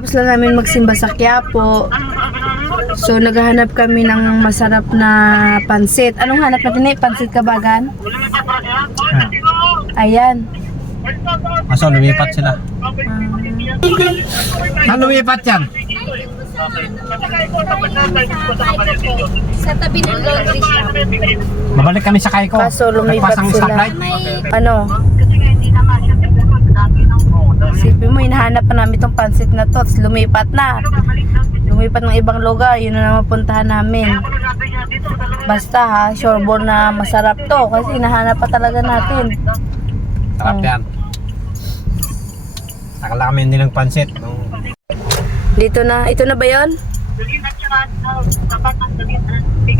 Kakatapos lang namin magsimba sa Quiapo. So, naghahanap kami ng masarap na pansit. Anong hanap natin eh? Pansit Kabagan? Ayan. Aso, lumipat sila. Lumipat yan? Sa tabi ng laundry shop. Babalik kami sa Kaiko. Kaso lumipat Nagpasang sila. stoplight. Ano? Isipin mo, hinahanap pa namin itong pansit na to. Tapos lumipat na. Lumipat ng ibang lugar. Yun na naman puntahan namin. Basta ha, sureball na masarap to. Kasi hinahanap pa talaga natin. Sarap yan. Nakala kami hindi ng pansit. Dito na. Ito na ba yun?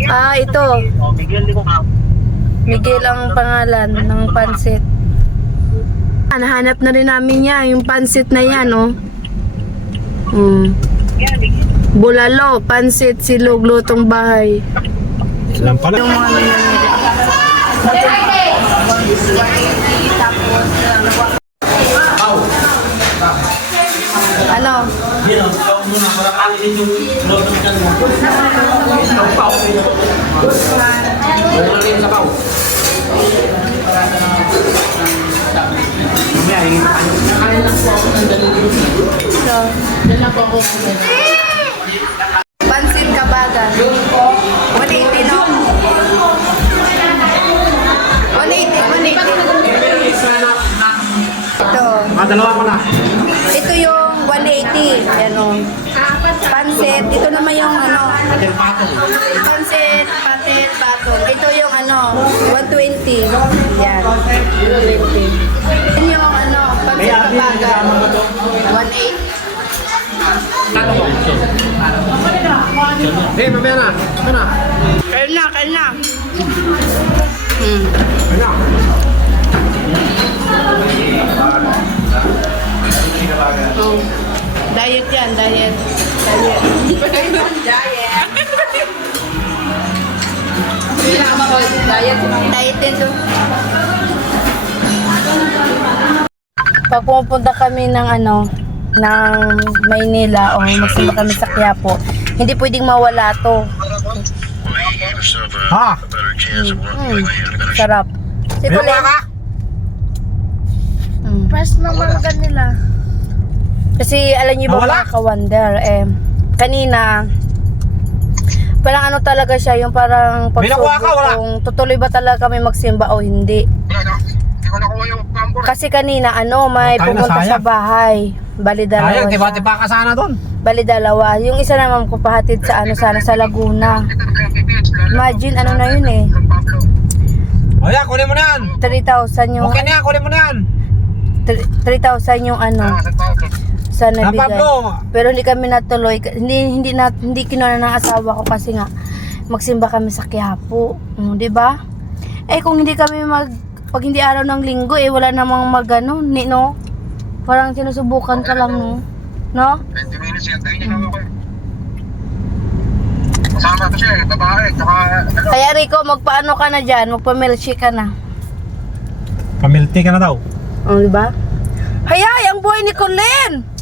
Ah, ito. Miguel ang pangalan ng pansit. Nahanap na rin namin yan. Yung pansit na yan, oh. Bulalo, pansit, silog, lutong bahay. Alam pala. Yung mga ano? Pansit Kabagan. 180 no? 180. Ito. Dalawa ko na. Ito yung 180. Yan o. Pansit. Ito naman yung ano. Pansit, patit, patong. Ito yung ano. 120. Yan. 120. Yan yung ano. Pansit Kabagan. 180. Hey, mamaya na. Ito na. Kain na. Ayun na. Oh. Diet yan, diet. Diet. Diet din to. Pag pumupunta kami ng ano, ng Maynila o magsimba kami sa Quiapo, hindi pwedeng mawala to. Ha? Sarap. Sige Meron ka? Press naman kanila. Kasi alam niyo ba Mawala? mga ka-wonder, kanina, parang ano talaga siya, yung parang May nakuha ka, wala? kung tutuloy ba talaga kami magsimba o hindi. Kasi kanina, ano, may Tayo na, pumunta sa sayang. bahay. Bali dalawa Ayun, siya. kibati pa ka sana doon. Bali dalawa. Yung isa naman ko pahatid sa ano, sana sa Laguna. Imagine, ano na yun eh. O yan, kunin mo na yan. 3,000 yung, Okay na yan, kunin mo na yan. 3,000 yung ano, sa nabigay. Pablo. Pero hindi kami natuloy. Hindi kinuha ng asawa ko kasi nga magsimba kami sa Quiapo. 'Di ba? Kung hindi kami pag hindi araw ng linggo wala namang magano, no? Parang sinusubukan ka lang, no? No? 20 minutes yan, tayo niyo ako. Kasama ko siya babae, tsaka Kaya Rico, magpaano ka na diyan? Magpa-milkshake ka na. Pamilti ka na daw. 'Di ba? Hayay, ang buhay ni Colleen!